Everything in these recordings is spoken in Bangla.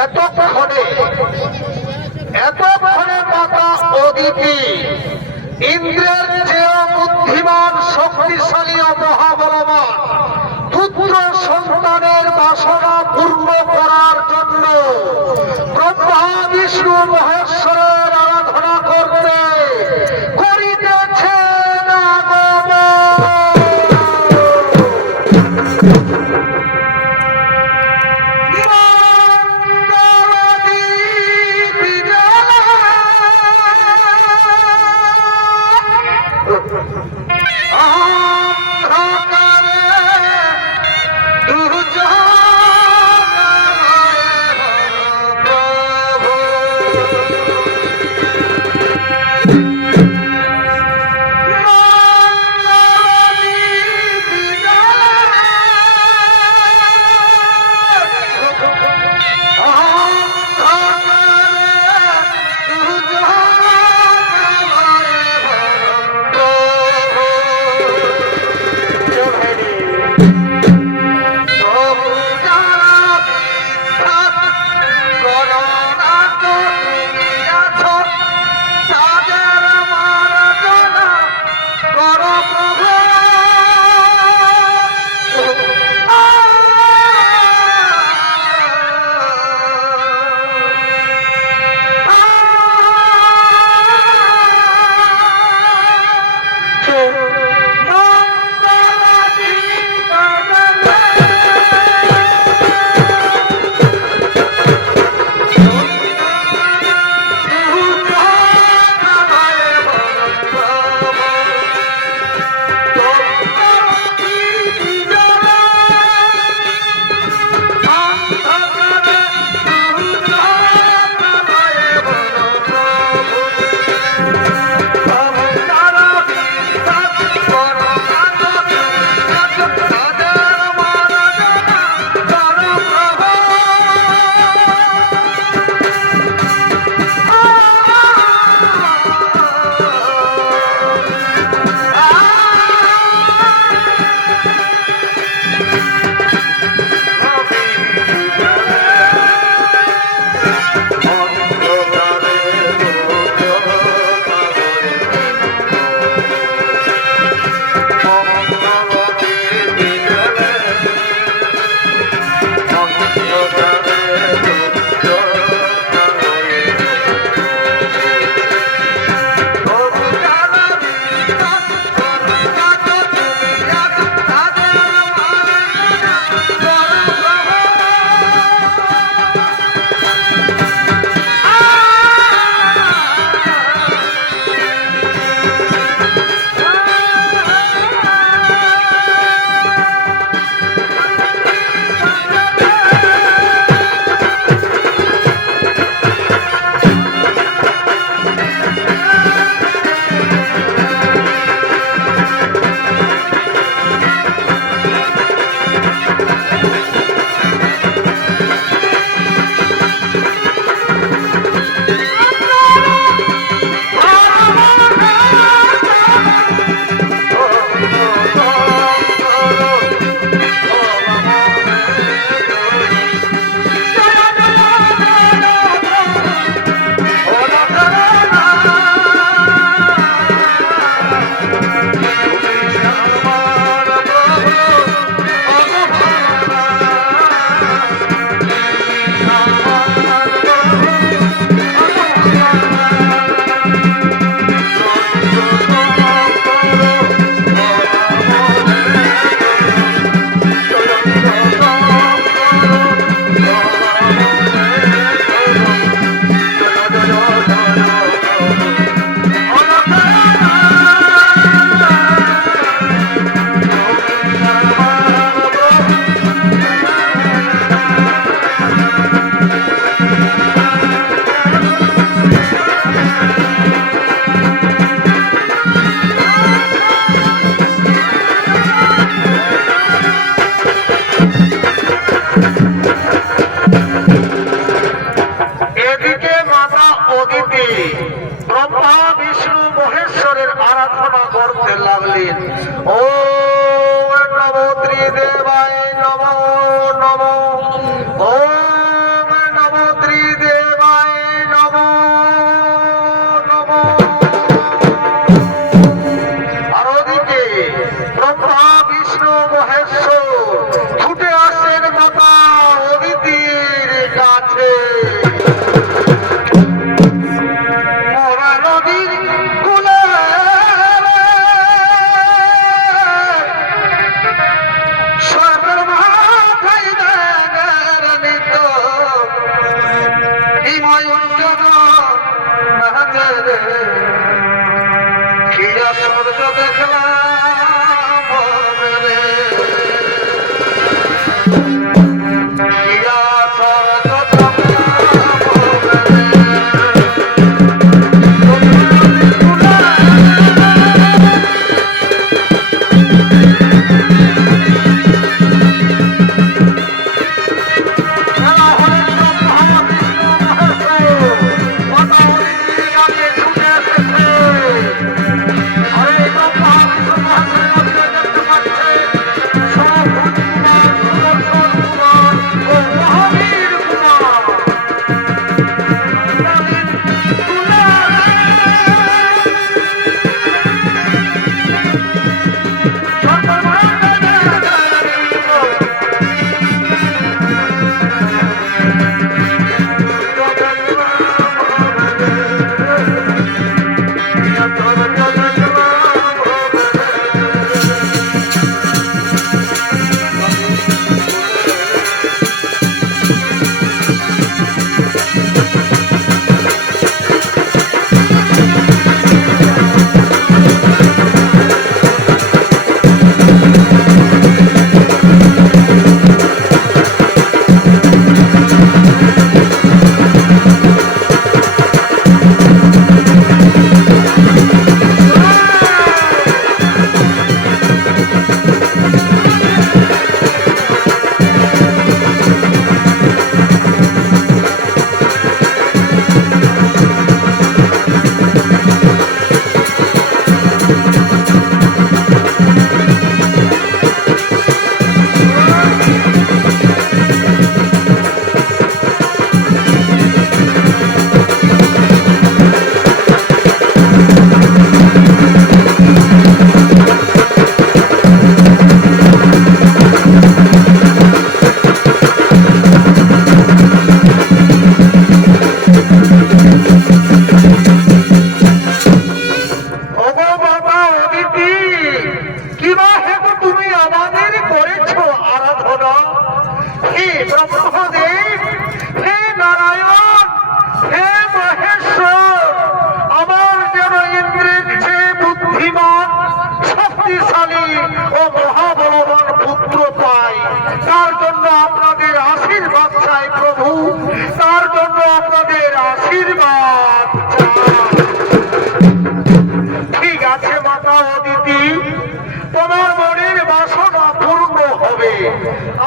এতক্ষণে মাতা অদিতি ইন্দ্রের চেয়েও বুদ্ধিমান, শক্তিশালী ও মহাবলবান পুত্র সন্তানের বাসনা পূর্ণ করার জন্য ব্রহ্মা বিষ্ণু মহেশ্বরের আরাধনা করতে করিতেছেন আগমন। অন্ধকারে দুর্যোগ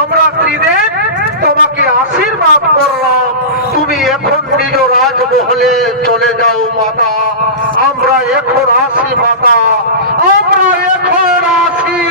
আমরা ত্রিদেব তোমাকে আশীর্বাদ করলাম, তুমি এখন নিজ রাজমহলে চলে যাও মাতা। আমরা এখন আসি মাতা, আমরা এখন আসি।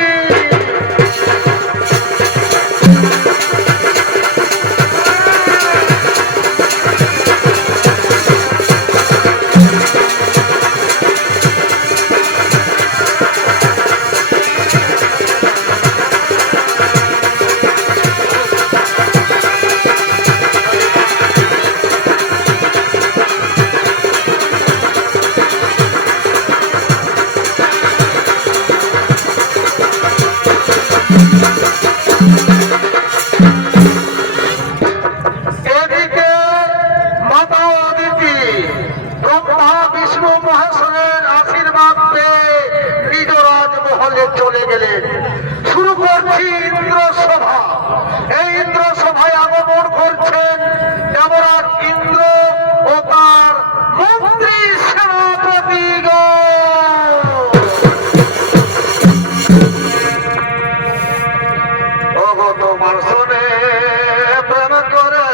চলে গেলেন। শুরু করছি ইন্দ্র সভা। এই ইন্দ্র সভায় আগমন করছেন দেবরাজ ইন্দ্র ও তার মন্ত্রী সেনাপতিগণ। ওগো তোমার শোনে প্রেম করে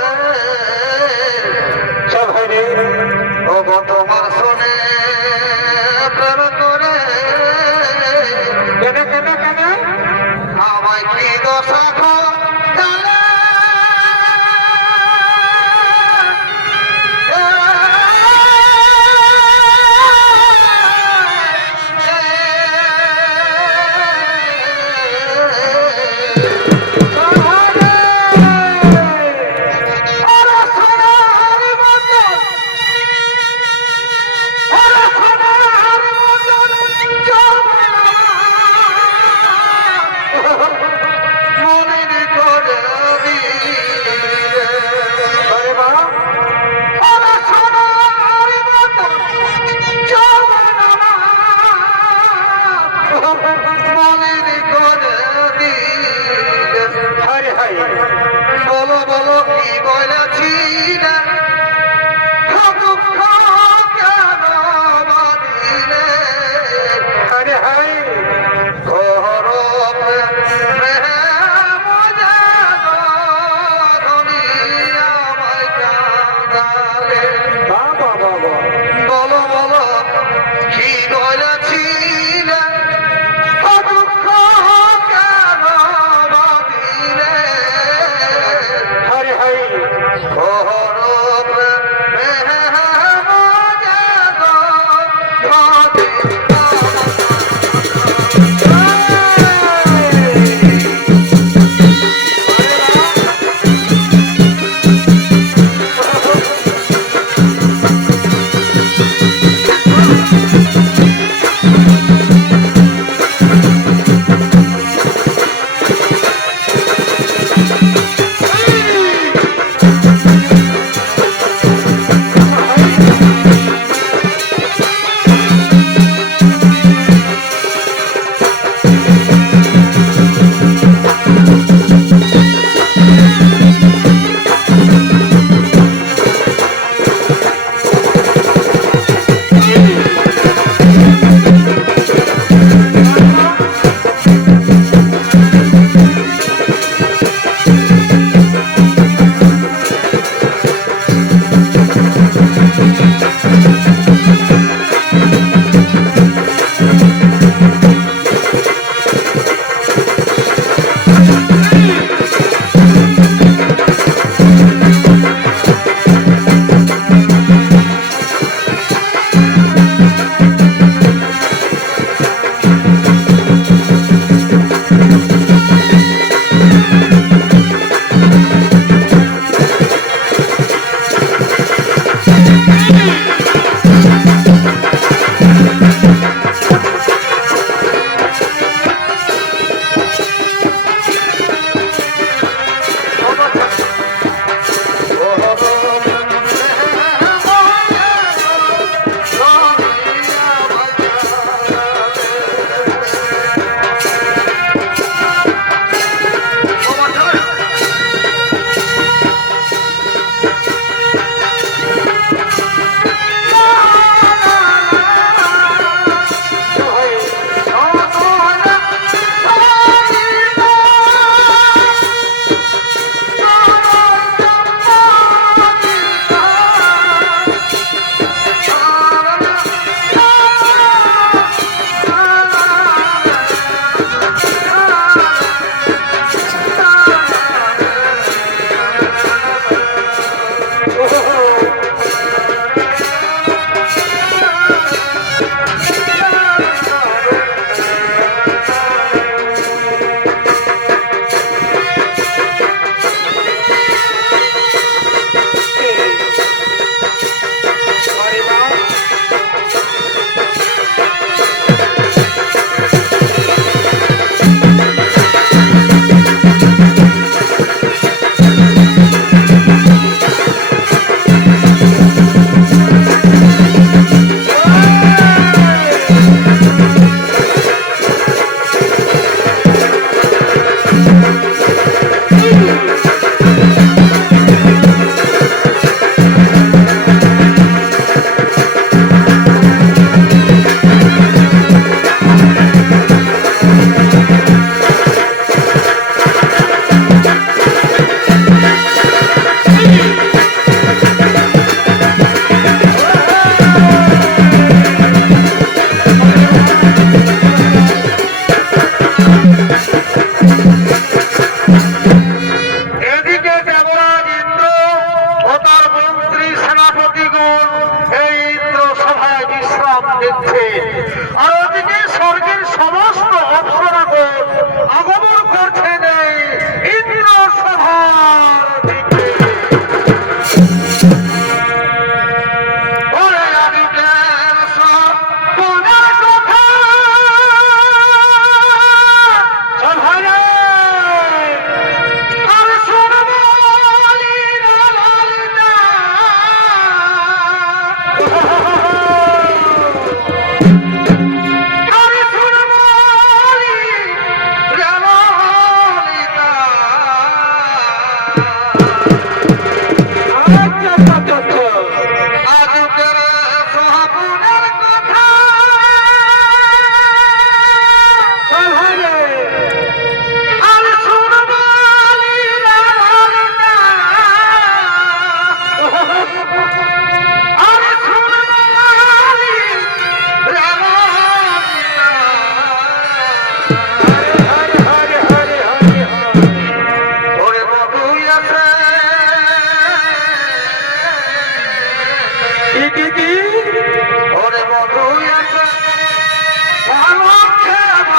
সবাই, ওগো তোমার শোনে প্রেম করে আমায় কি দশা জানে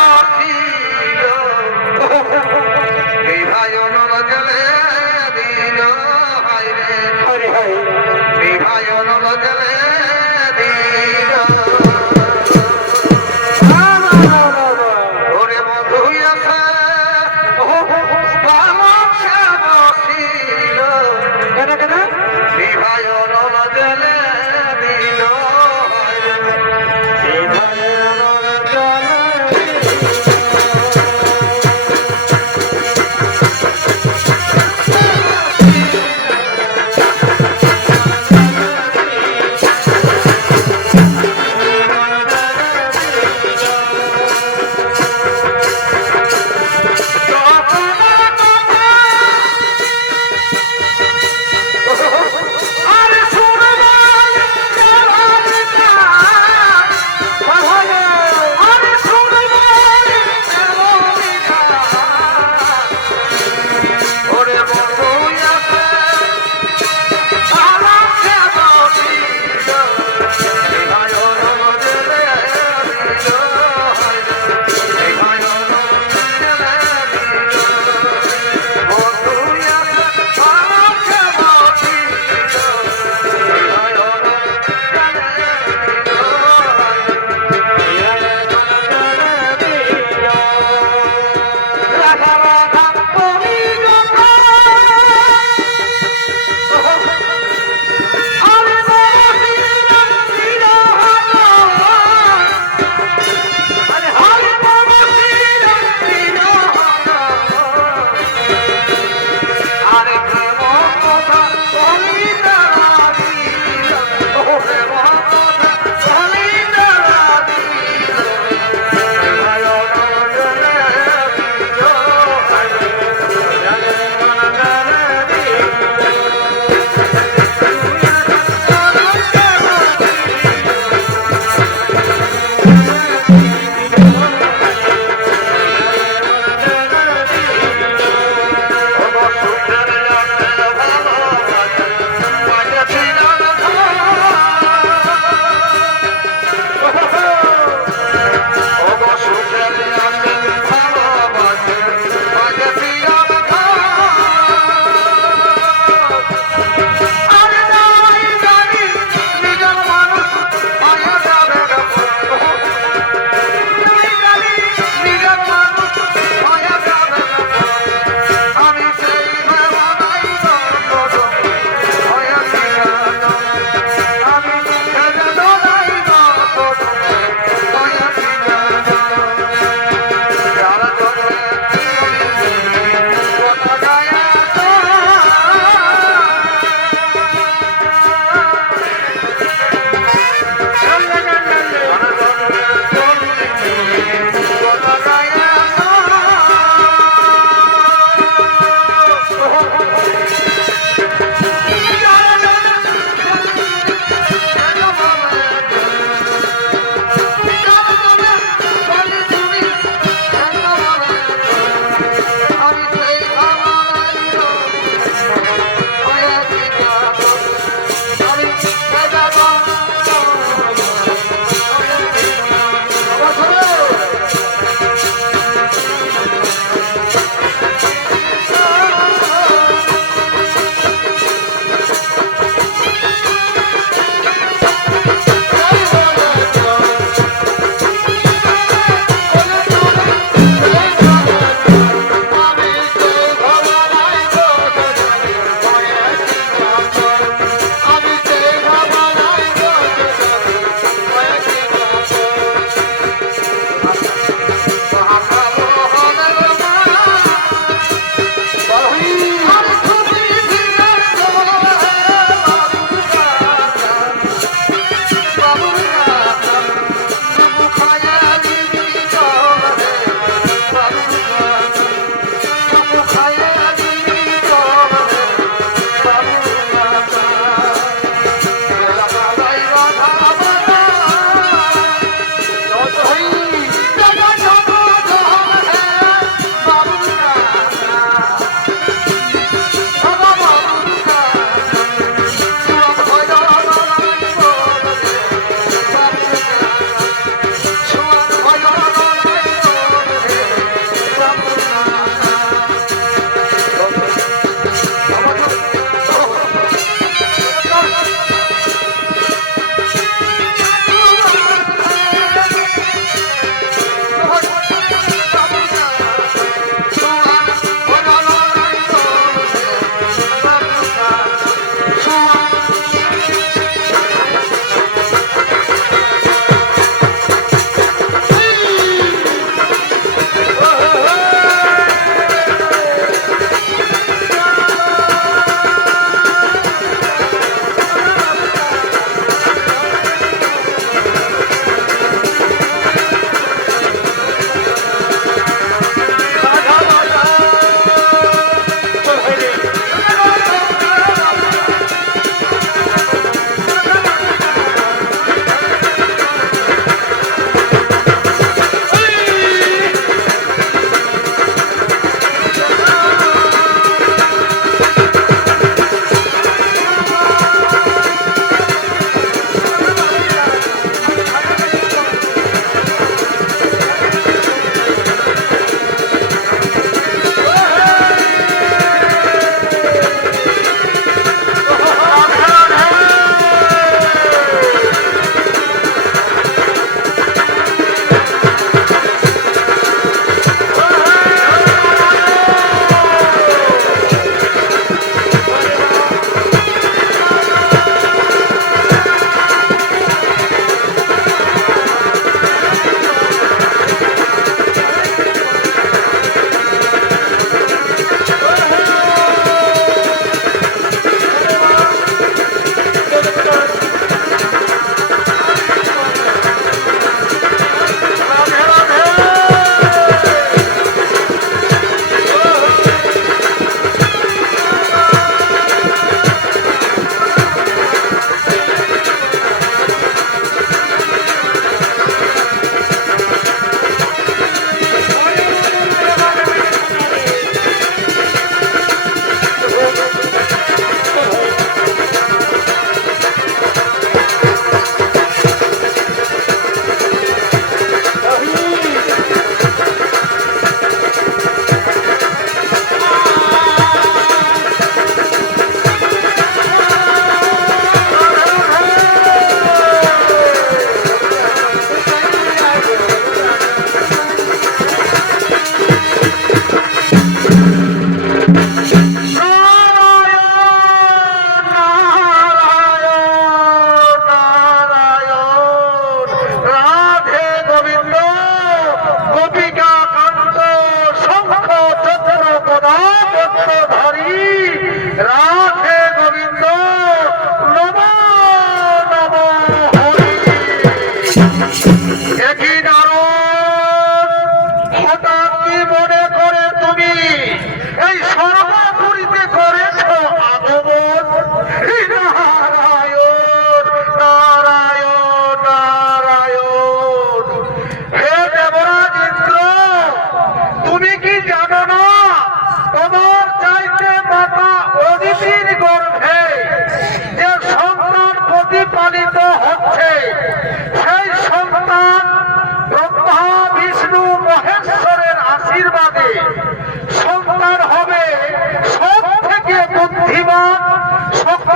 বসিল বিভায়ন গেলে দিল হাইরে হরে হরে বিভায়ন গেলে দিল ওরে বন্ধু আছে বালকে বসিল কেন কেন বিভায়ন গেলে দিল হাইরে বিভায়ন গেলে আরে শুনবাই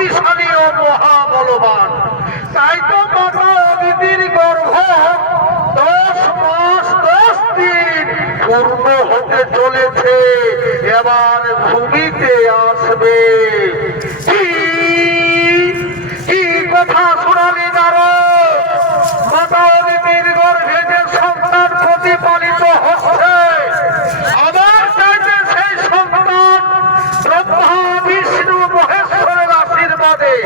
শক্তিশালী ও মহাবলবান। তাই তো মাতা অদিতির গর্ভ 10 মাস 10 দিন পূর্ণ হতে চলেছে, এবার ভূমিতে আসবে। কি কথা শোনালি নারদ? মাতা অদিতির গর্ভে যে সন্তান প্রতিপালিত হচ্ছে, আমার চাইতে সেই সন্তান ব্রহ্মা বিষ্ণু মহেশ্বরের আশীর্বাদে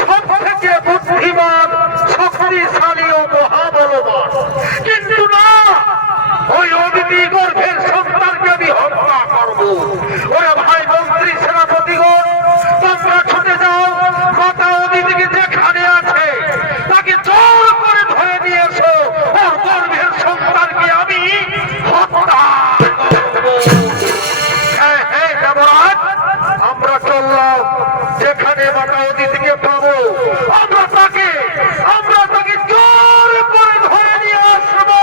সব থেকে বুদ্ধিমান, শক্তিশালী ও মহাবলবান। কিন্তু না, ওই অদিতি গর্ভের সন্তানকে আমি হত্যা করবো। ওরে ভাই মন্ত্রী, সেনাপতিগণ, তোমরা ছুটে যাও, মাতা অদিতিকে যেখানে আছে তাকে জোর করে ধরে নিয়ে এসো। ওর গর্ভের সন্তানকে আমি হত্যা করবো। হ্যাঁ হ্যাঁ দেবরাজ, আমরা চললাম। যেখানে মাতা অদিতিকে পাবো আমরা তাকে জোর করে ধরে নিয়ে আসবো।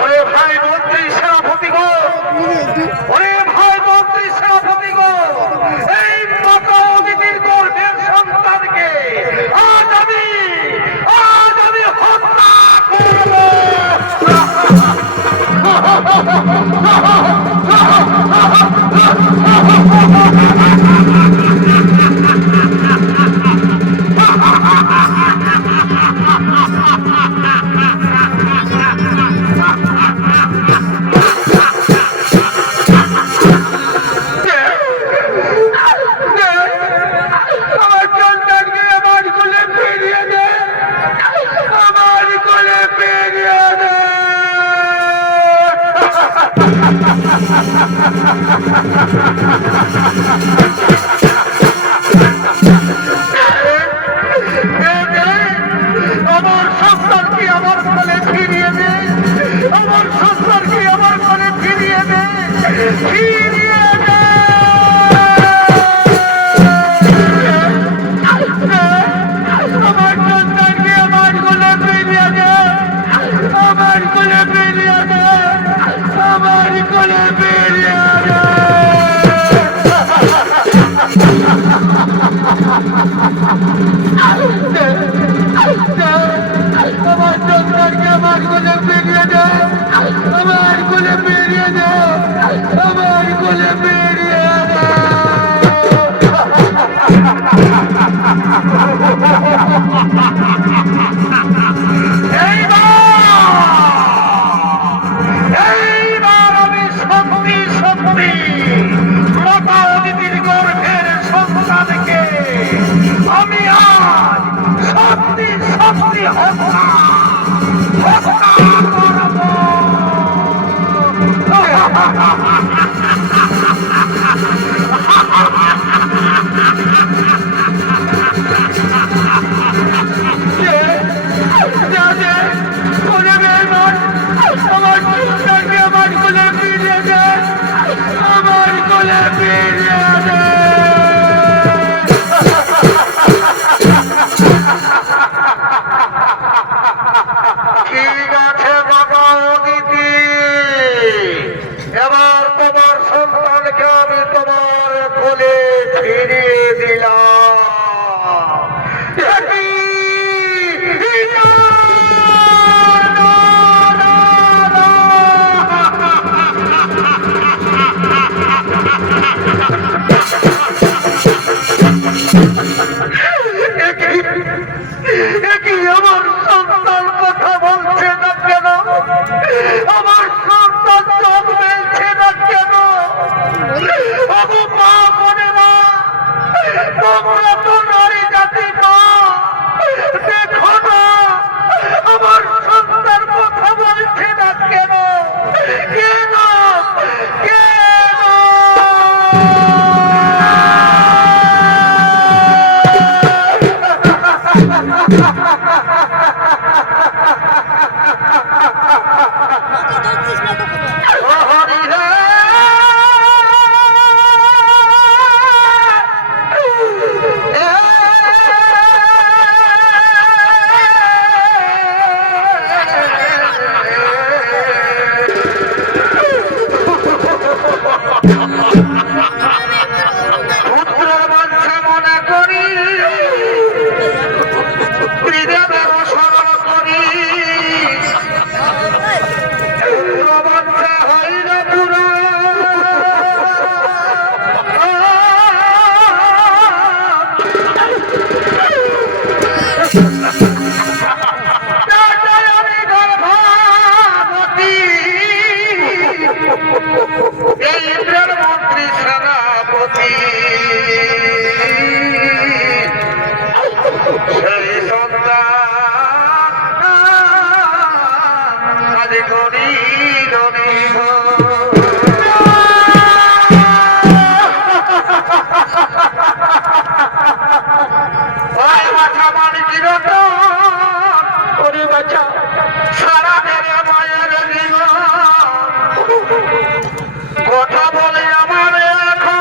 ওরে ভাই মন্ত্রী সেনাপতি গো, ওরে ভাই মন্ত্রী সেনাপতি গো, এই মাতা অদিতির গর্ভের সন্তানকে আজ আমি হত্যা করব। আমার সন্তানকে আমার কোলে ফিরিয়ে দে, আমার কোলে ফিরিয়ে দে। আমার সন্তানকে আমার কোলে ফিরিয়ে দে, আমার সন্তানকে আমার কোলে ফিরিয়ে দে, ফিরিয়ে দে। আমার সন্তানকে আমার কোলে ফিরিয়ে দে, আমার কোলে ফিরিয়ে দে, আমার কোলে ফিরিয়ে দে। আমার সন্তানকে আমার কোলে ফিরিয়ে দে, আমার কোলে ফিরিয়ে দে, আমার কোলে ফিরিয়ে দে। এইবার আমি সত্যি সত্যি মাতা অদিতির গর্ভের সন্তানকে আমি আজ সত্যি সত্যি হত্যা করব। আমার সন্তানকে আমার কোলে ফিরিয়ে দে, আমার কোলে ফিরিয়ে দে। ঠিক আছে বাবা অদিতি, এবার তোমার সন্তানকে আমি তোমার কোলে ফিরিয়ে দিলাম। আমার সন্তান কথা বলছে না কেন? আমার সন্তান চোখ মেলছে না কেন? বাবু মা মনে না, তোমরা তো নারী জাতি মা, দেখো না আমার সন্তান কথা বলছে না কেন? কেন কেন? কথা বলে আমার এখন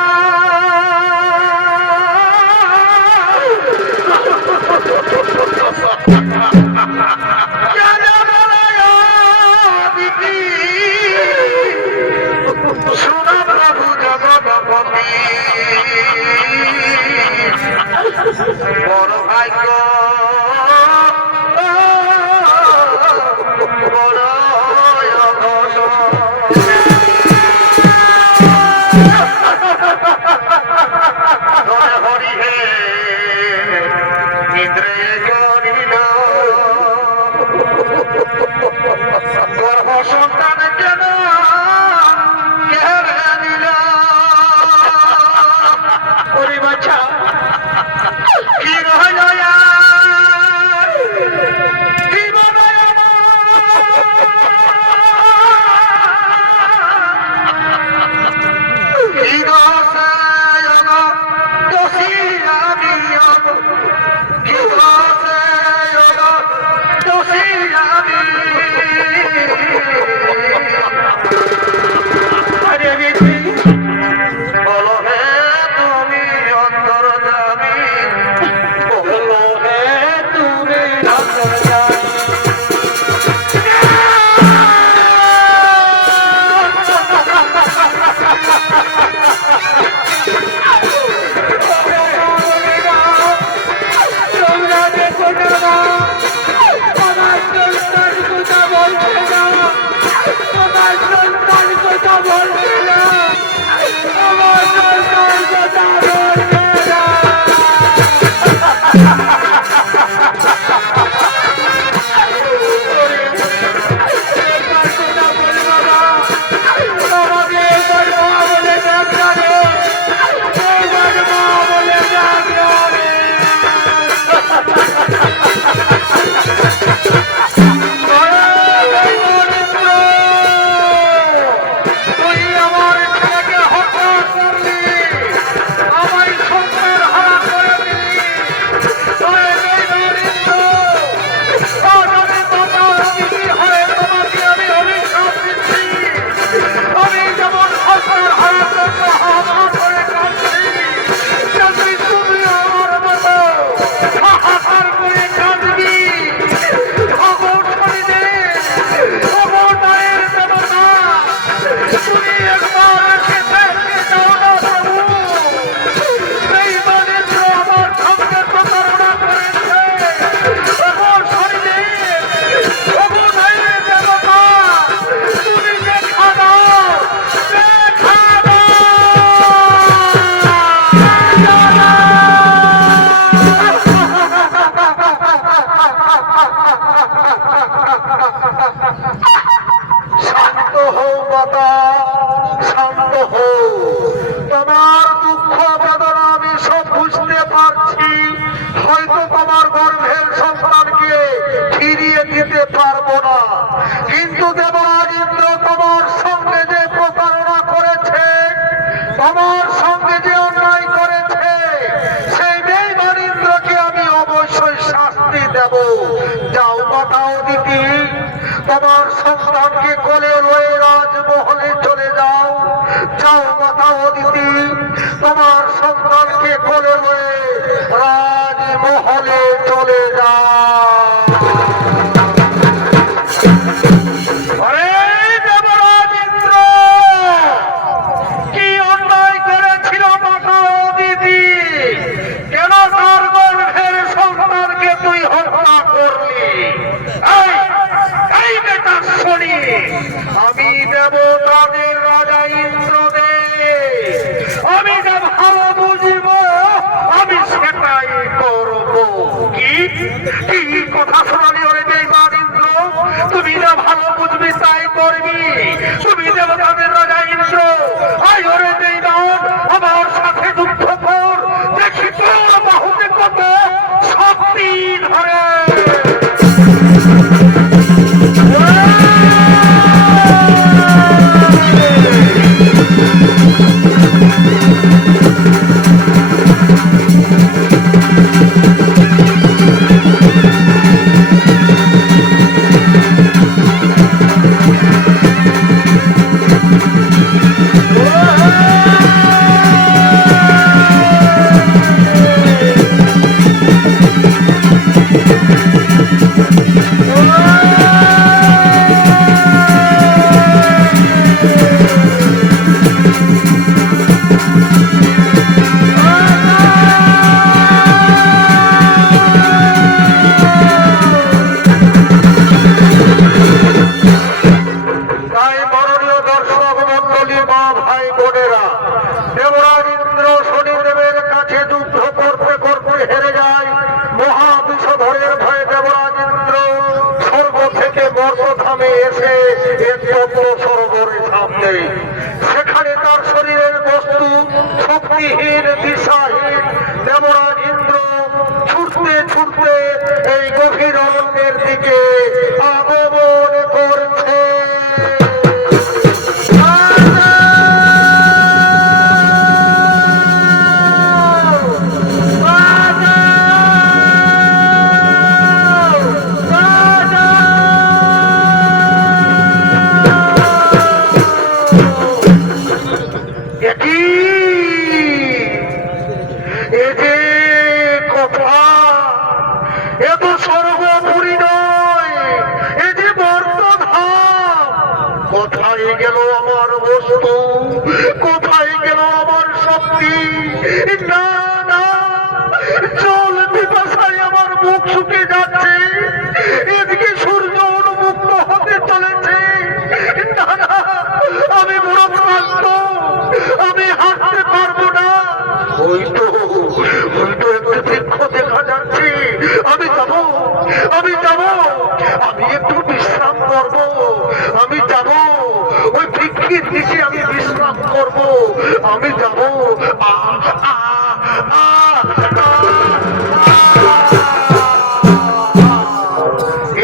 ভাগ্য বড় হরি হে ইন্দ্রে করি না গর্ভ সন্তান কেন কেড়ে নিল ওরে বাছা কি রইল আর জীবনে কি দোষে দোষী আমি কি দোষে দোষী আমি আরে বেশি বলো হে তুমি অন্তর্যামী বলো হে তুমি অন্তর্যামী তোমরা দেখো না আমার সন্তান কথা বলছে না আমার সন্তান কথা বলছে না আমার সন্তান কথা বলছে না একবার কথা বল বাবা আমাকে একবার মা বলে ডাক রে একবার মা বলে ডাক রে তুই আমার ছেলেকে হত্যা করলি আমার সংসার হারা করে দিলি আমি যেমন সংসার হারার জন্য হাওয়া করে কাঁদছি তেমনি তুমি আমার মতো হাহাকার করে কাঁদবি খবর শুনিলে খবর মায়ের দেবতা তুমি একবার এসে যাও না প্রভু এই মানুষ আমার সঙ্গে প্রতারণা করেছে খবর শুনিলে খবর মায়ের দেবতা তুমি দেখা দাও দেখা শান্ত হও মাতা শান্ত হও তোমার দুঃখ বেদনা আমি সব বুঝতে পারছি হয়তো তোমার গর্ভের সন্তানকে ফিরিয়ে দিতে পারবো না কিন্তু দেবরাজ ইন্দ্র তোমার সঙ্গে যে প্রতারণা করেছে তোমার সঙ্গে যে অন্যায় করেছে সেই বেঈমান ইন্দ্রকে আমি অবশ্যই শাস্তি দেব যাও মাতা অদিতি তোমার সন্তানকে কোলে লয়ে রাজমহলে চলে যাও যাও মাতা অদিতি তোমার সন্তানকে কোলে লয়ে রাজমহলে চলে যাও আরে দেবরাজ ইন্দ্র কি অন্যায় করেছিল মাতা অদিতি কেন তার গর্ভের সন্তানকে তুই হত্যা করলি এই বেটা শনি আমি দেবতাদের রাজা ইন্দ্রদেব আমি যা ভালো বুঝব আমি সেটাই করব কি কি কথা শোনালি ওরে বেঈমান ইন্দ্র তুমি যা ভালো বুঝবি তাই করবি তুমি দেবতাদের রাজা ইন্দ্র আই ওরে বেঈমান আমার সাথে যুদ্ধ কর দেখি তোর বাহুতে কত শক্তি ধরে তাই মাননীয় দর্শক মন্ডলী, মা ভাই বোনেরা, দেবরাজ ইন্দ্র শনিদেবের কাছে যুদ্ধ করতে করতে হেরে যায়। মহাবিষধরের ভয়ে দেবরাজ ইন্দ্র স্বর্গ থেকে মর্তধামে এসে এক চন্দ্র সরোবরে ঝাঁপ দেয়। সেখানে তার শরীরের বস্তু শক্তিহীন, দিশাহীন। দেবরাজ ইন্দ্র ছুটতে ছুটতে এই গভীর অরণ্যের দিকে আগমন করছে। কোথায় গেল আমার বস্তু? কোথায় গেল আমার শক্তি? না না, জল পিপাসায় আমার মুখ শুকিয়ে যাচ্ছে। এদিকে সূর্য উন্মুক্ত হতে চলেছে। না না, আমি বড় ক্লান্ত, আমি হাঁটতে পারবো না। ওই তো একটু বৃক্ষ দেখা যাচ্ছে। আমি যাব, আমি যাব, আমি একটু বিশ্রাম করব। আমি যাব ওই বৃক্ষের নিচে, আমি বিশ্রাম করব। আমি যাব।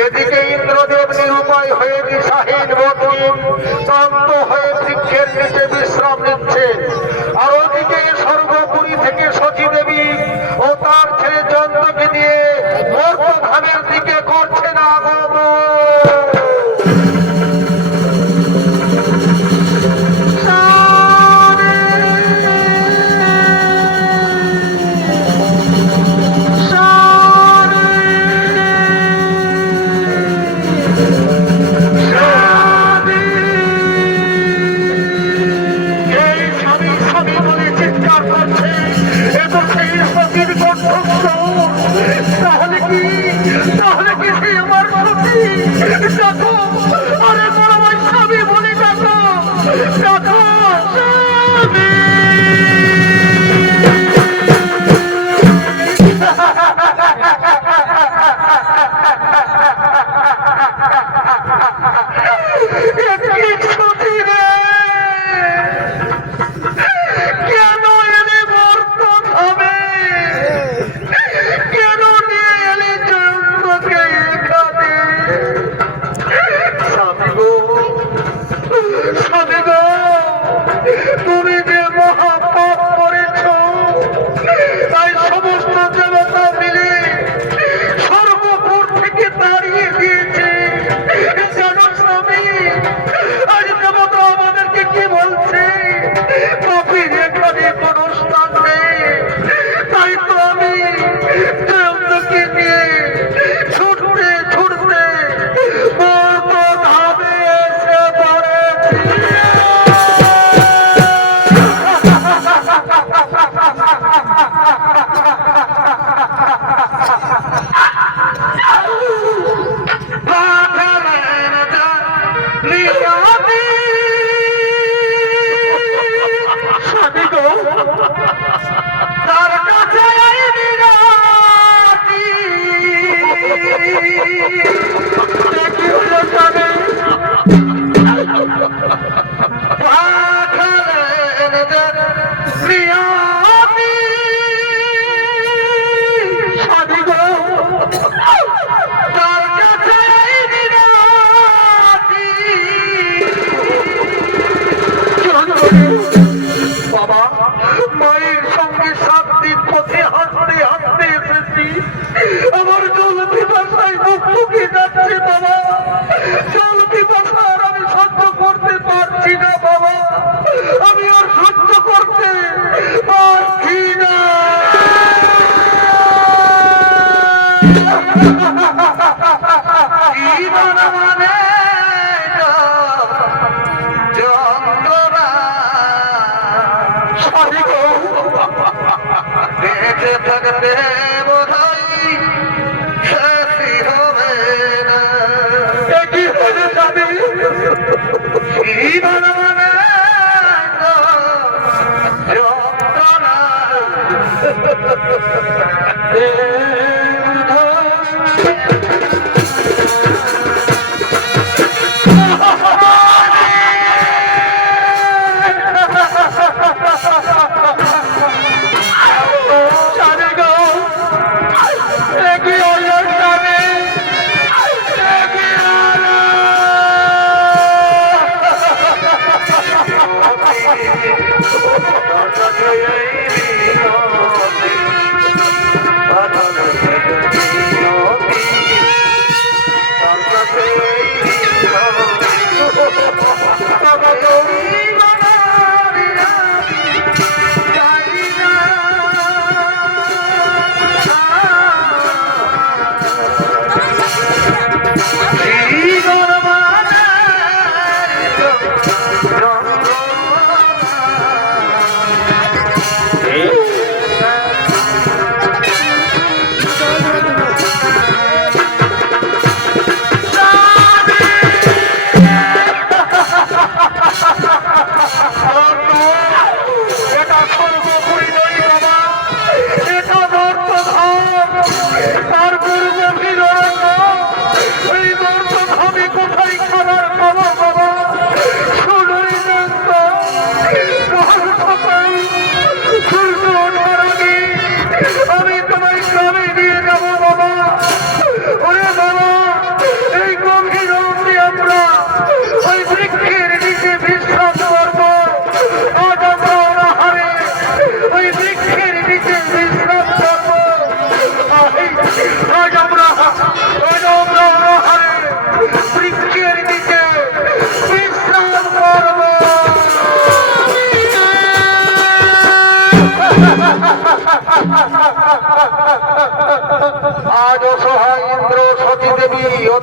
এদিকে ইন্দ্রদেব নিরুপায় হয়ে দিশাহীন বন্দীন ক্লান্ত হয়ে বৃক্ষের নিচে বিশ্রাম নিচ্ছেন। আর ওদিকে স্বর্গপুরী থেকে সতী দেবী ও তার ছেলে চন্দ্রকে নিয়ে মর্তধামের দিকে করছেন আগমন। তাহলে কি সে আমার সতী? দেখো, আরে বড় ভাই স্বামী বলে দেখো, দেখো স্বামী। সতী রে, কেন এলে মর্তধামে? কেন নিয়ে এলে চন্দ্রকে এখানে? স্বামী গো, স্বামী গো, তুমি যে মহাপাপ করেছ, তাই সমস্ত দেবতা মিলে সর্বপুর থেকে তাড়িয়ে দিয়েছে। জানো স্বামী, আজ দেবতা আমাদেরকে কি বলছে? পাপীর এখানে কোনো স্থান নেই। তাই তো আমি চন্দ্রকে নিয়ে ছুটতে ছুটতে মর্তধামে এসে পড়েছি। স্বামী গো, তার কাছে আইনি রাতি। কি হলো স্বামী? পাঠালেন প্রিয়াতি। স্বামী গো, তার কাছে আইনি রাতি। বাবা, মায়ের সঙ্গে 7 দিন পথে হাঁটতে হাঁটতে এসেছি। আমার জল পিপাসায় মুখ শুকিয়ে যাচ্ছে বাবা। জল পিপাসা আর আমি সহ্য করতে পারছি না বাবা। আমি আর সহ্য করতে পারছি না। জীবন মানে যন্ত্রণা। স্বামী গো, বেঁচে থাকতে বোধহয় শেষই হবে না। কি হয়েছে স্বামী?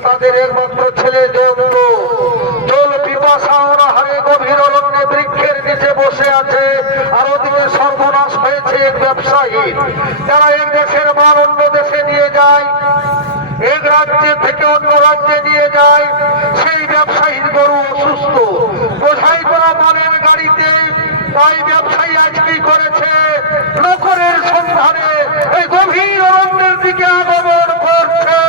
তাদের একমাত্র ছেলে জব্দ। জল পিপাসা অনাহারে গভীর অরণ্যে বৃক্ষের নিচে বসে আছে। আর ওদিকে সর্বনাশ হয়েছে এক ব্যবসায়ী, যারা এক দেশের মাল অন্য দেশে নিয়ে যায়, এক রাজ্যে থেকে অন্য রাজ্যে নিয়ে যায়। সেই ব্যবসায়ীর গরু অসুস্থ, বোঝাই করা মালের গাড়িতে। তাই ব্যবসায়ী আজ কি করেছে, নকরের সন্ধানে এই গভীর অরণ্যের দিকে আগমন করছে।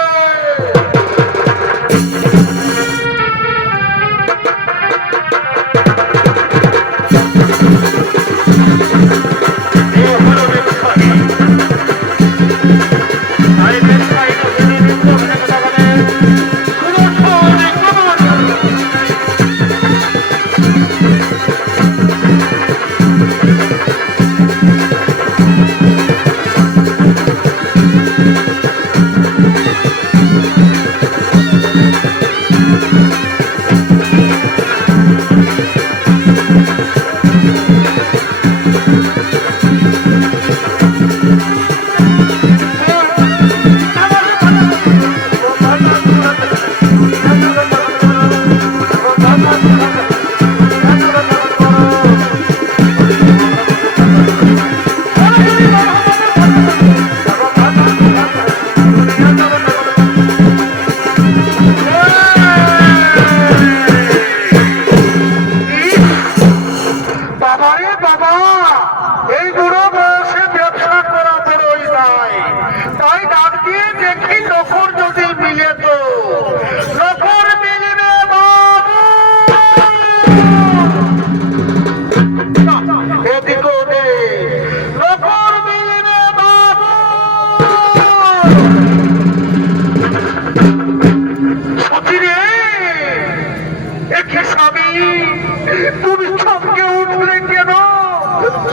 তুমি চমকে উঠলে কেন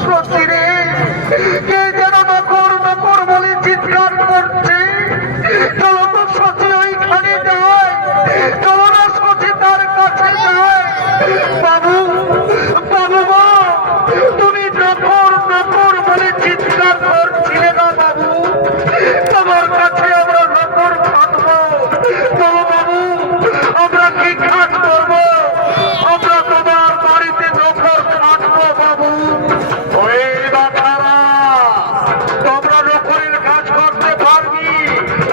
সত্যি রে? কে যেন নকর নকর বলে চিৎকার করছে। চলো তো সত্যি ওইখানে যায়, চলো না সত্যি তার কাছে যায়। বাবু বাবু গো, তুমি নকর নকর বলে চিৎকার করছিলে না বাবু? তোমার কাছে আমরা নকর খাটবো। চলো বাবু, আমরা কি কাজ করবো? আমরা তোমার বাড়িতে নকর খাটবো বাবু। ওই বাচ্চারা, তোমরা নকরের কাজ করতে পারবি?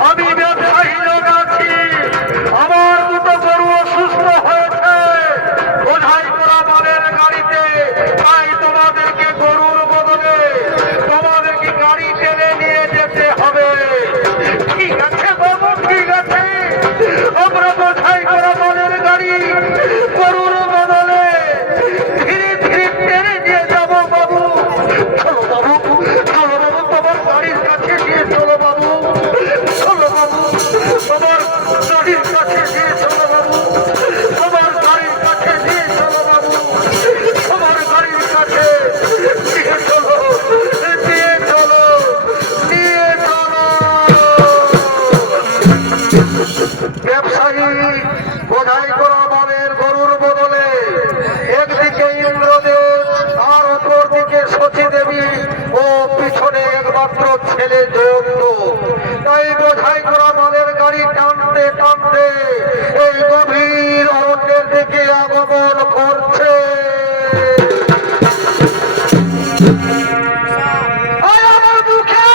আমি ব্যবসায়ী লোক আছি, আমার দুটো গরু অসুস্থ হয়েছে বোঝাই করা মালের গাড়িতে। তাই তোমাদেরকে গরুর বদলে তোমাদেরকে গাড়ি টেনে নিয়ে যেতে হবে। ঠিক আছে বাবু, ঠিক আছে, আমরা বোঝাই করা মালের গাড়ি গরুর বদলে ধীরে ধীরে টেনে নিয়ে যাবো বাবু। চলো বাবু, চলো বাবু, তোমার গাড়ির কাছে নিয়ে চলো বাবু। চলো বাবু, তোমার গাড়ির কাছে নিয়ে চলো বাবু। তোমার গাড়ির কাছে নিয়ে চলো বাবু। তোমার গাড়ির কাছে নিয়ে চলো, নিয়ে চলো, নিয়ে চলো। ব্যবসায়ী বোঝাই করা মালের গরুর বদলে একদিকে ইন্দ্রদেব আর অপর দিকে সতী দেবী ও পিছনে একমাত্র ছেলে জয়ন্ত। তাই বোঝাই করা মালের গাড়ি টানতে টানতে এই গভীর অরণ্যের দিকে আগমন করছে। ওই আমার দুঃখে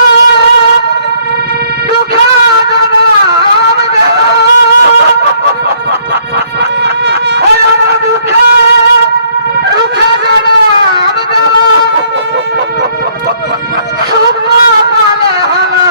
দুঃখে জানাম গেল। ওই আমার দুঃখে দুঃখে জানাম গেল। শুকনো পালে হলো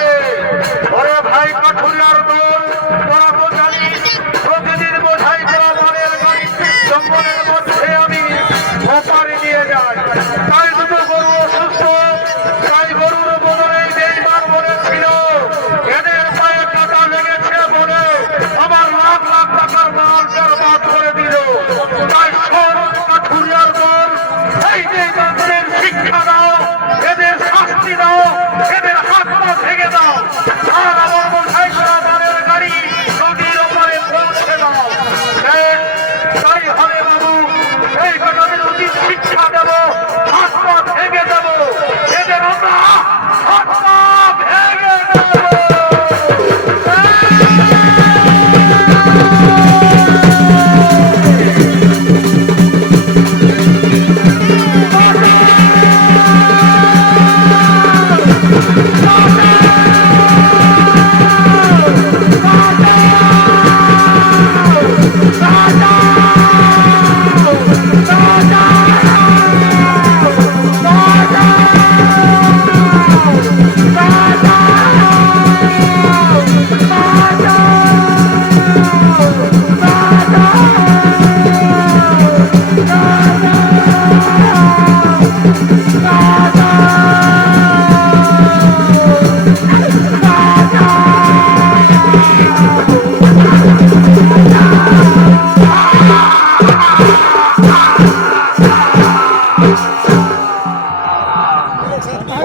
হবে। ওরে ভাই কাঠুরিয়ার দল, তোরা তো জানিস প্রতিদিন বোঝাই করা মানের গাড়ি জঙ্গলের মধ্যে আমি ওপারে নিয়ে যাই। তাই দুটো গরু অসুস্থ, তাই গরুর বদলে বেইমান বলেছিল এদের পায়ে কাটা লেগেছে বলে আমার লাখ লাখ টাকার মাল বরবাদ করে দিল। তাই সব কাঠুরিয়ার দল, এই বেইমানদের শিক্ষা দাও, এদের শাস্তি দাও, এদের হাত পা ভেঙে দাও, আর আমার বোঝাই করা মানের গাড়ি নদীর ওপরে পৌঁছে দাও। তাই হবে বাবু, এই ঘটনার উচিত শিক্ষা দেব, হাত পা ভেঙে দেব, এদের আমরা হাত পা ভেঙে দেব।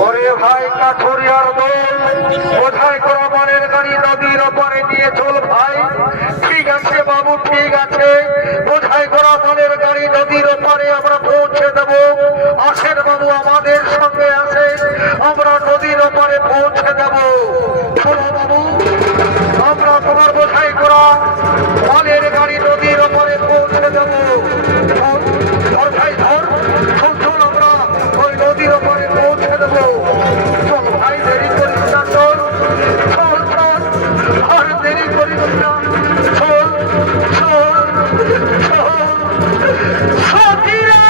ওরে ভাই কাঠুরিয়ার দল, বোঝাই করা মানের গাড়ি নদীর ওপরে নিয়ে চল ভাই। ঠিক আছে বাবু, ঠিক আছে, বোঝাই করা মানের গাড়ি নদীর ওপরে আমরা পৌঁছে দেব। আসেন বাবু, আমাদের সঙ্গে আসেন, আমরা নদীর ওপরে পৌঁছে দেব। চলো বাবু, আমরা তোমার বোঝাই করা মানের গাড়ি নদীর ওপরে পৌঁছে দেব। ধর ভাই ধর, চল চল, আমরা ওই নদীর ওপরে পৌঁছে দেব। চল ভাই, দেরি করিস না, চল চল চল, আর দেরি করিস না, চল চল চল। সতীরা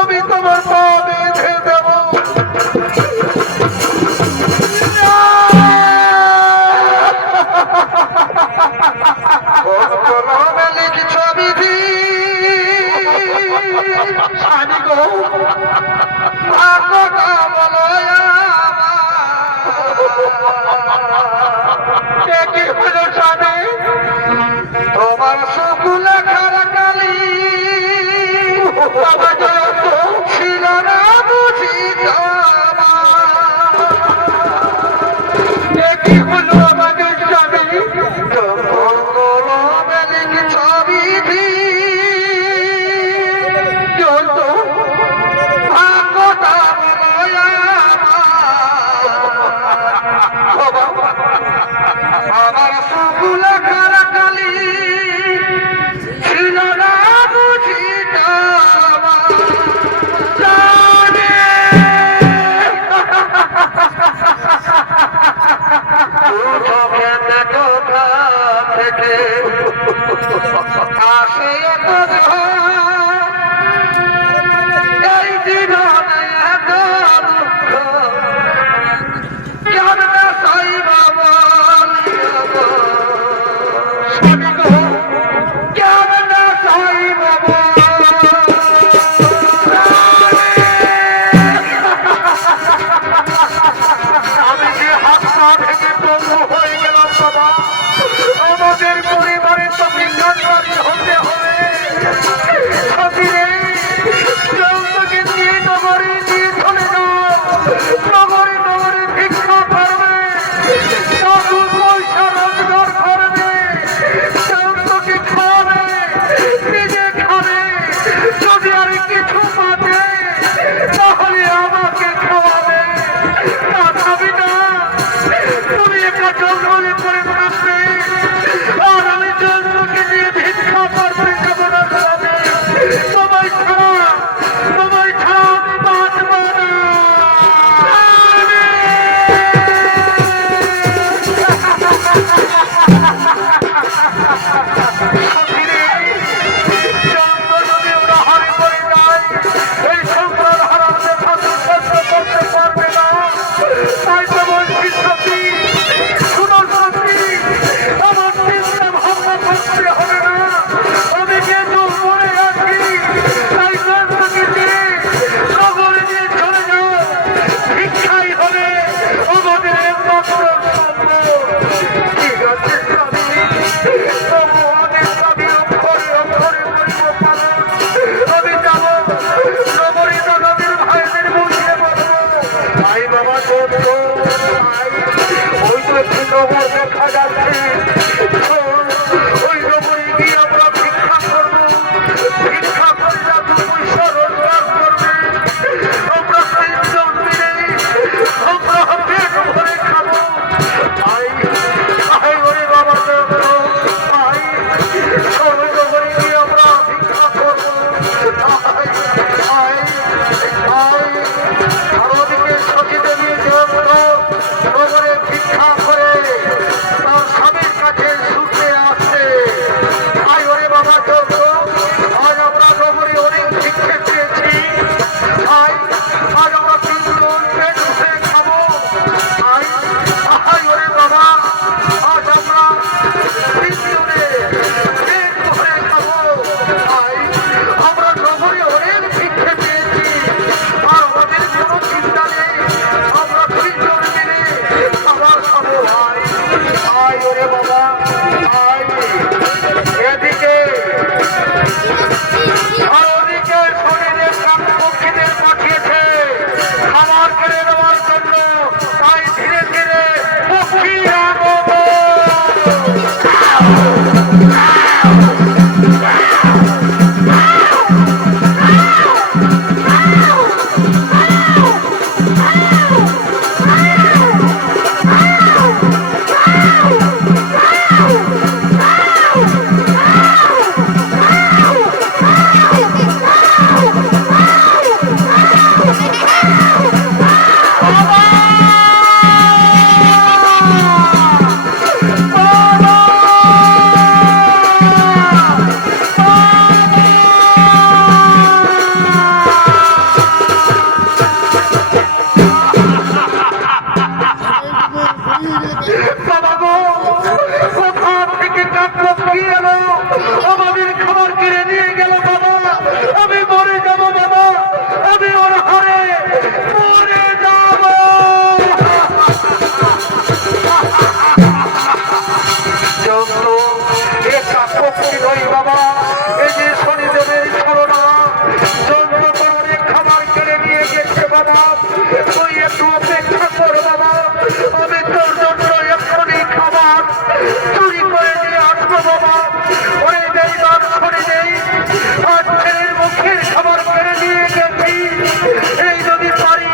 আমি তোমার পা বেঁধে দেব। লিখছ বিধি আমি গো তোমার সকল খারাকালি ছিল না বুঝি কি হলো আমাদের স্বামী ছবি চলতো ভাগ্যটা আমার সকল খারাকালি ছিল না বুঝি জানে তাই তো বলছি সতী, শুনো সতী, আমার চিন্তা ভাবনা করতে হবে না। আমি যেহেতু মরে আছি, তাই নর্তকীতে নগরে নিয়ে চলে যাও। ভিক্ষাই হবে আমাদের একমাত্র সম্বল। ঠিক আছে স্বামী, তবু আমি স্বামী অক্ষরে অক্ষরে করিব পালন। আমি যাব নগরী দাদাদের ভাইদের বুঝিয়ে বলবো, ভাই বাবা চন্দ্র, ওই তো একটি নগর দেখা যাচ্ছে, শোন, ওই নগরে গিয়ে আমরা ভিক্ষা করবো। ভিক্ষা করে যা দু পয়সা রোজগার করবে, আমরা তিনজন মিলে আমরা পেট ভরে খাবো। ভাই ভাই, ওরে বাবা চন্দ্র, ভাই, শোন, ওই নগরে গিয়ে আমরা ভিক্ষা করবো। ভাই ভাই ভাই, আর ওদিকে সতীদেবী চন্দ্র নগরে ভিক্ষা করে তার স্বামীর কাছে ছুটে আসছে। ভাই ওরে বাবা চন্দ্র, আজ আমরা নগরে অনেক ভিক্ষে পেয়েছি। ভাই আজ আমরা তিনজন পেট ভরে খাবো। ভাই ভাই ওরে বাবা, আজ আমরা তিনজনে পেট ভরে খাবো। ভাই আমরা নগরে অনেক ভিক্ষে পেয়েছি, আর আমাদের কোনো চিন্তা নেই, আমরা তিনজন মিলে খাবার খাবো। ভাই ভাই ওরে বাবা, ভাই এদিকে আর ওদিকে শরীরে পক্ষীদের পাঠিয়েছে খাবার কেড়ে নেওয়ার জন্য। তাই ধীরে ধীরে পক্ষী আগমন। বাবা গো, কোথা থেকে কাকপক্ষী এলো, আমাদের খাবার কিনে নিয়ে গেল। বাবা আমি মরে যাব, বাবা আমি ওর হারে মরে যাব। যন্ত্র এ কাকপক্ষী নই বাবা, এই যে শনিদেবের ছলনা। যন্ত্র তোর অনেক খাবার কিনে নিয়ে গেছে বাবা, তুই একটু অপেক্ষা কর বাবা, আমি তোর জন্য এক্ষুনি খাবার চুরি করে নিয়ে আসবো বাবা। ওই বেইমান শনিদেব আজ ছেলের মুখের খাবার কেড়ে নিয়ে গেছি, এই যদি পারি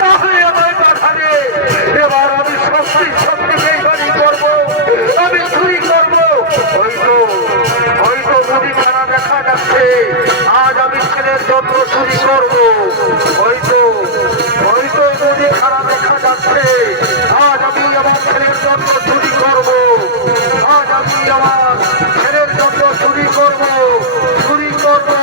তাহলে আমায় পাঠাবে। এবার আমি সত্যি সত্যি বেইমানি করবো, আমি চুরি করবো। হয়তো মুদিখানা দেখা যাচ্ছে, আজ আমি ছেলের জন্য চুরি করবো। হয়তো মুদিখানা দেখা যাচ্ছে, আজ আমি আমার ছেলের জন্য চুরি করবো। আজ আমি আমার ছেলের জন্য চুরি করবো, চুরি করবো।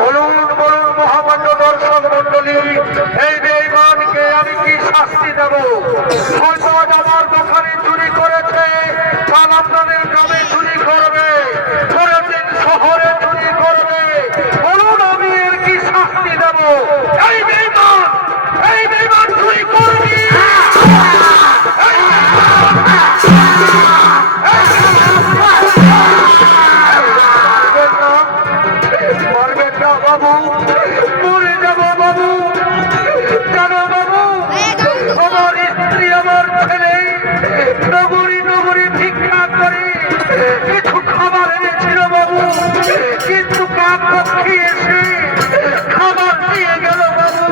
বলুন বলুন মহামান্য দর্শক মন্ডলী, এই বেঈমানকে আমি কি শাস্তি দেব? হয়তো আজ আমার দোকানে চুরি করেছে, কাল আপনাদের গ্রামে চুরি করবে, পরের দিন শহরে চুরি করবে। বলুন আমি এর কি শাস্তি দেব? এই বেঈমান চুরি করবি। মারবেন না বাবু, মরে যাব বাবু। জানো বাবু, আমার স্ত্রী আমার ছেলে নগরী নগরী ভিক্ষা করে কিছু খাবার এনেছিল বাবু, কিন্তু কাকপক্ষী এসে খাবার দিয়ে গেল বাবু।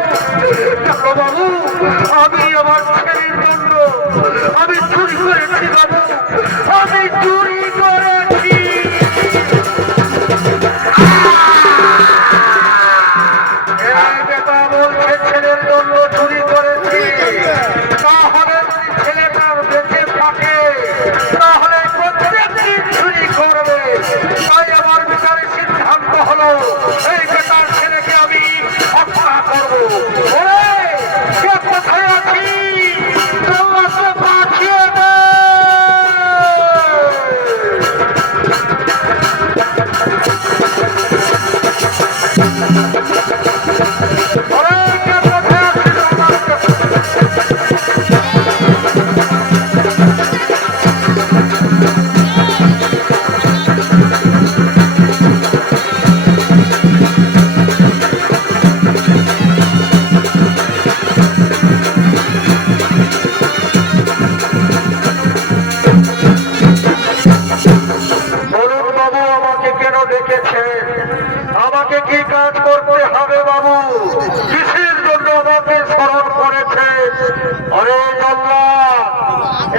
জানো বাবু, আমি আমার ছেলের জন্য আমি চুরি করেছি বাবু, আমি চুরি করেছি। করেছেন। আমাকে কি কাজ করতে হবে বাবু? কিসের জন্য আমাকে স্মরণ করেছেন? অরে জল্লাদ,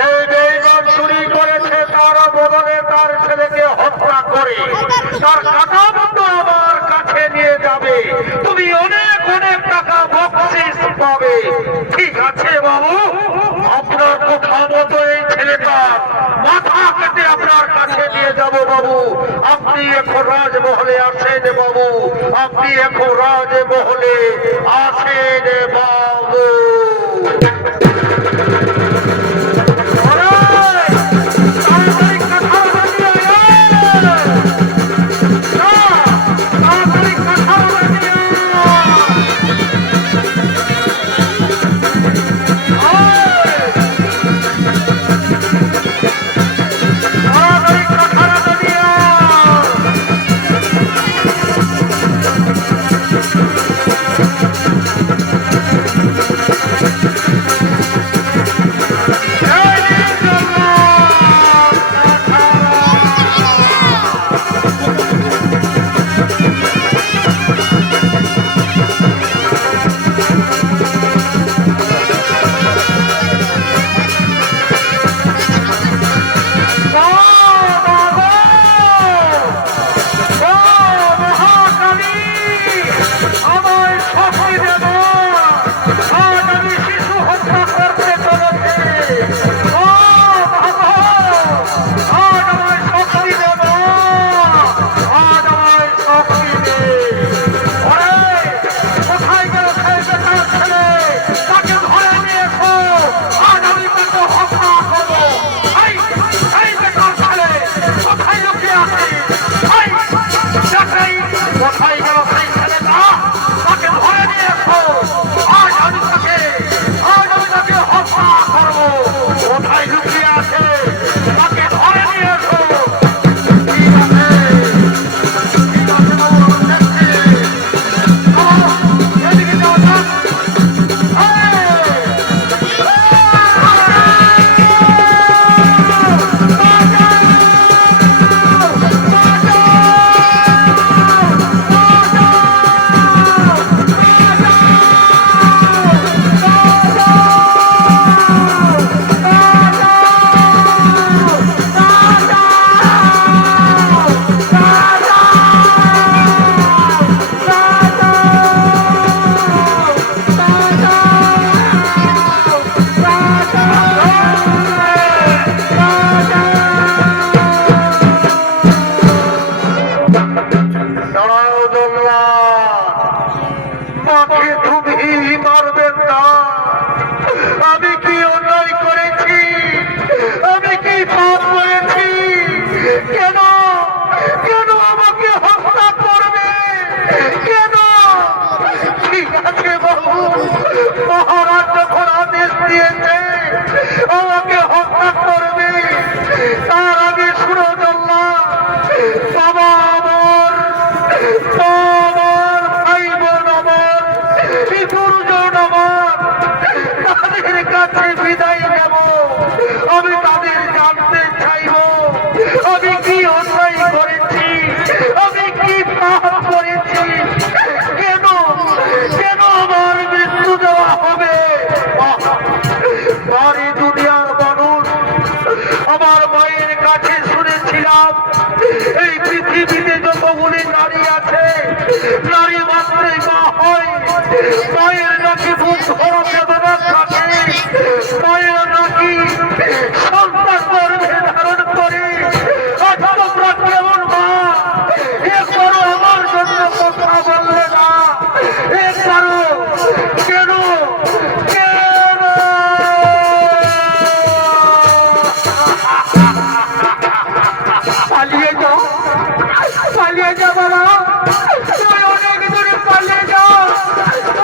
এই বেঈমান চুরি করেছে, তার বদলে তার ছেলেকে হত্যা করে তার কাটামতো আমার কাছে নিয়ে যাবে। তুমি অনেক অনেক টাকা বকশিশ পাবে। ঠিক আছে বাবু, আপনার কথা মতো এই ছেলেটার মাথা কেটে আপনার কাছে নিয়ে যাব বাবু। আপনি এখন রাজমহলে আসেন বাবু, আপনি এখন রাজমহলে আসেন বাবু। তাড়াতাড়ি কথা বানিয়ে তাড়াতাড়ি কথা বানিয়ে কোথায় গেল সেই ছেলেটা? তাকে ধরে নিয়ে এসো। আজ আমি তাকে হত্যা করবো। কোথায় লুকিয়ে আছে? তাকে ধরে নিয়ে এসো। ঠিক আছে, ঠিক আছে বাবু, আমি দেখছি। চলো, এদিকে যাওয়া যাক। দাঁড়াও জল্লাদ, মাকে তুমি মারবেন না। আমি কি অন্যায় করেছি? আমি কি পাপ করেছি? কেন কেন আমাকে হত্যা করবে? কেন? ঠিক আছে বাবু, মহারাজ যখন আদেশ দিয়েছে আমাকে হত্যা করবে, তার আগে শুনো জল্লাদ, বাবা আমার, ভাই বোন আমার, গুরুজন আমার, তাদের কাছে বিদায় নেব। আমি তাদের জানতে চাইব আমি কি অন্যায় করেছি, আমি কি পাপ করেছি, কেন কেন আমার মৃত্যু দেওয়া হবে? বাড়ি দুনিয়ার মানুষ, আমার মায়ের কাছে শুনেছিলাম এই পৃথিবীতে যতগুলি নারী আছে, নারী মাত্রই মা হয়। মায়ের নাকি বুক ভরা বেদনা থাকে, মায়ের নাকি সন্তান গর্ভে ধারণ করে। আজ তোমরা কেমন মা? একবারও আমার জন্য কথা বললে না। একবারও কেন কেন? পালিয়ে যাও, পালিয়ে যাও বাবা, তুমি অনেক দূরে পালিয়ে যাও,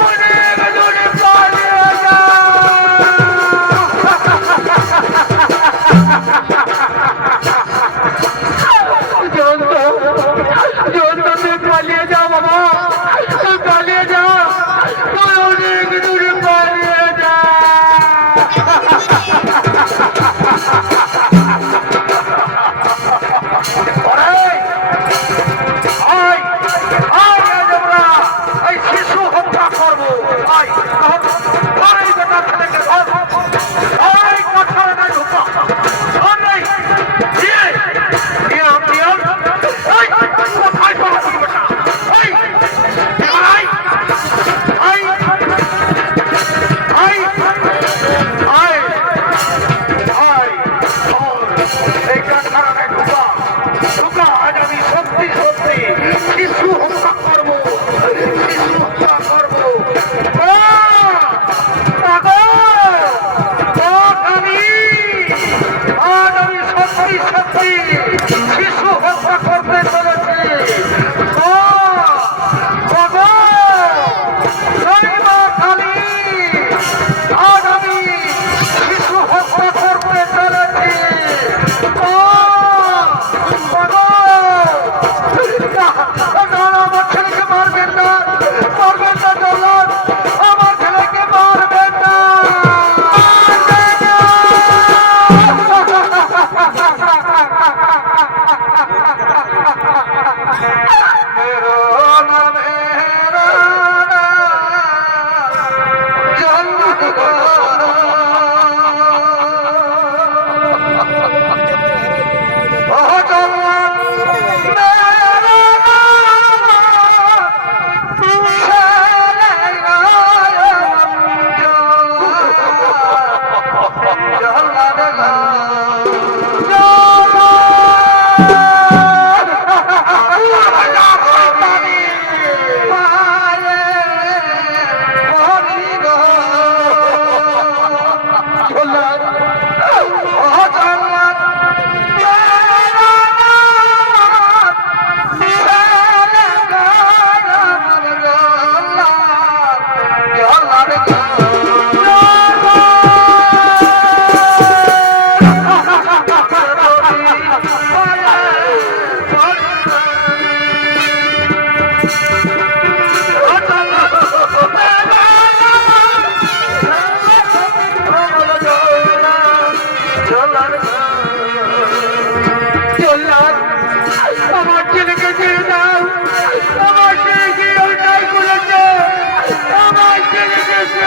অনেক দূরে পালিয়ে যাও। জন্ত তুমি পালিয়ে যাও বাবা, তুমি পালিয়ে যাও, তুমি অনেক দূরে পালিয়ে যাও। আয়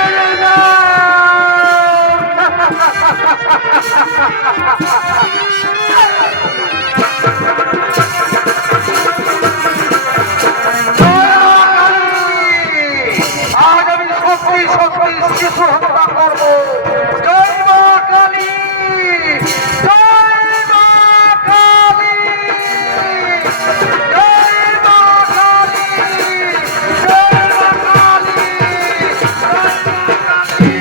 মেরে দাও। আজ আমি সত্যি সত্যি শিশু হত্যা করবো। জয় মা কালী, জয় মা কালী, জয় মা কালী, জয় মা কালী, জয় মা কালী।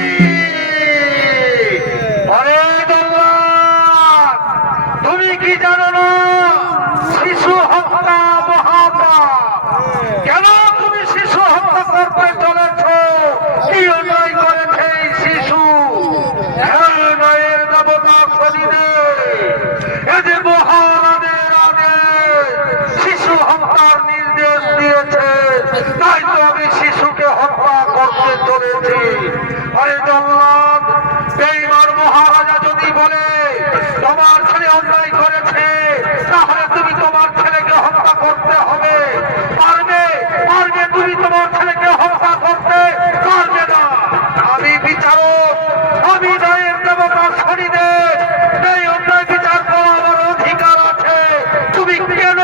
আরে দল্লাল, তুমি কি জানো না শিশু হত্যা মহাপাপ? কেন তুমি শিশু হত্যা করতে চলেছ? কি অন্যায় করেছে এই শিশু? মায়ের দেবতা শনিদেব এদের মহারাজের আদেশ শিশু হত্যার নির্দেশ দিয়েছে, তাই তো আমি শিশুকে হত্যা করতে চলেছি। আরে জল্লাদ, এইবার মহারাজা যদি বলে তোমার ছেলে অন্যায় করেছে, তাহলে তুমি তোমার ছেলেকে হত্যা করতে হবে। পারবে পারবে তুমি তোমার ছেলেকে হত্যা করতে পারবে না। আমি বিচারক, আমি ন্যায়ের দেবতা শনিদেব, এই অন্যায় বিচার করা আমার অধিকার আছে। তুমি কেন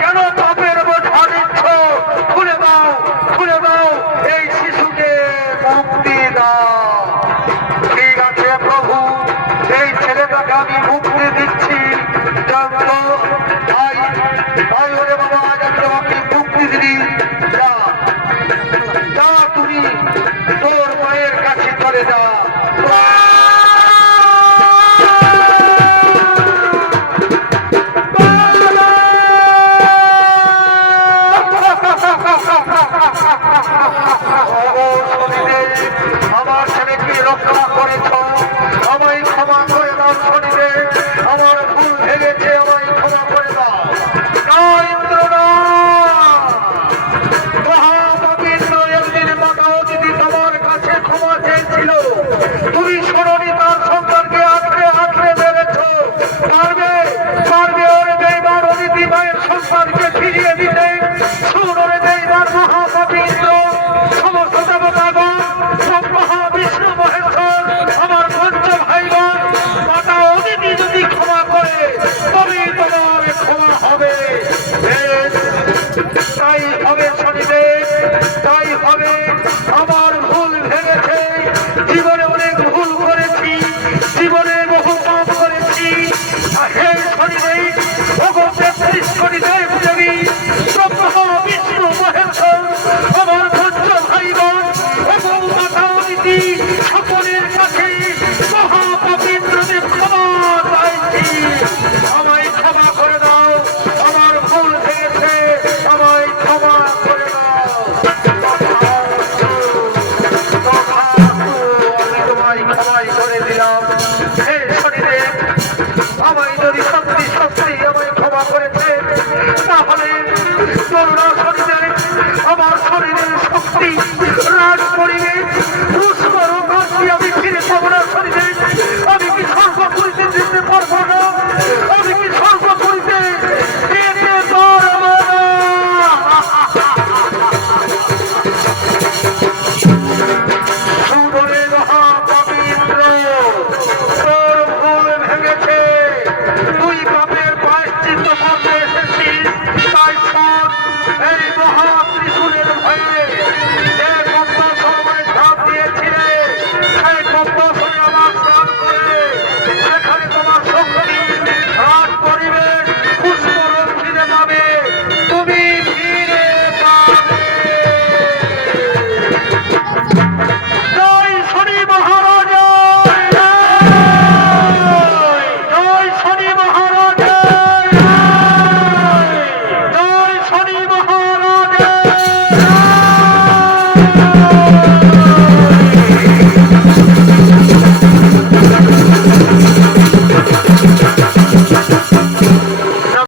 কেন পাপের বোঝা নিচ্ছ? খুলে দাও, খুলে দাও, এই শিশুকে মুক্তি দাও। ঠিক আছে প্রভু, এই ছেলেটাকে আমি মুক্তি দিচ্ছি। জানতো তাই তাই ওরে বাবা, আজ আমি তোমাকে মুক্তি দিলি। যা যা, তুমি তোর মায়ের কাছে চলে যা। আমার ছেলেকে রক্ষা করেছ, আমায় ক্ষমা করে দাও শনিদেব। আমার ভুল ভেঙেছে, আমায় ক্ষমা করে দাও। না ইন্দ্র না, মহাপবিত্র একদিন মাতাও যদি তোমার কাছে ক্ষমা চেয়েছিল, তুমি শোনোনি তার সন্তানকে আঁকড়ে আঁকড়ে মেরেছ। পারবে পারবে ওরে দেবার অদিতি মায়ের সন্তানকে ফিরিয়ে দিতে? শুনোরে দেবার মহাপবিত্র সমস্ত দেবতাগণ, ব্রহ্মা বিষ্ণু মহেশ্বর, আমার পঞ্চ ভাইগণ, মাতা অদিতি যদি ক্ষমা করে তবেই তোমার ক্ষমা হবে। বেশ, তাই হবে শনিদেব, তাই হবে। আমার ভুল ভেঙেছে, জীবনে অনেক ভুল করেছি, জীবনে বহু পাপ করেছি। হে শনিদেব, ভগবান শনিদেব দেবী, ব্রহ্মা বিষ্ণু মহেশ্বর, আমার পঞ্চ ভাইগণ এবং মাতা অদিতি, সকলের কাছে মহাপবিত্রদের ক্ষমা চাইছি। আমায় ক্ষমা করে দাও, আমার ভুল ভেঙেছে, আমায় ক্ষমা করে দাও। আমি তোমায় ক্ষমাই করে দিলাম। হে শনিদেব, আমায় যদি সত্যি সত্যি আমায় ক্ষমা করেছে, তাহলে করুণা শনিদেব আমার শরীরের শক্তি হ্রাস করিবে। পুষ্কর কাশি আমি ফিরে পাবো না শনিদেব। আমি কি সর্বপুরীতে যেতে পারবো না? আমি কি সর্বপুরীতে যেতে পারবো না? সুন্দরে মহাপবিত্র, তোর ভুল ভেঙেছে, তুই পাপের প্রায়শ্চিত্ত করতে এসেছিস। তাই শোন, এই মহা ত্রিশূলের ভয়ে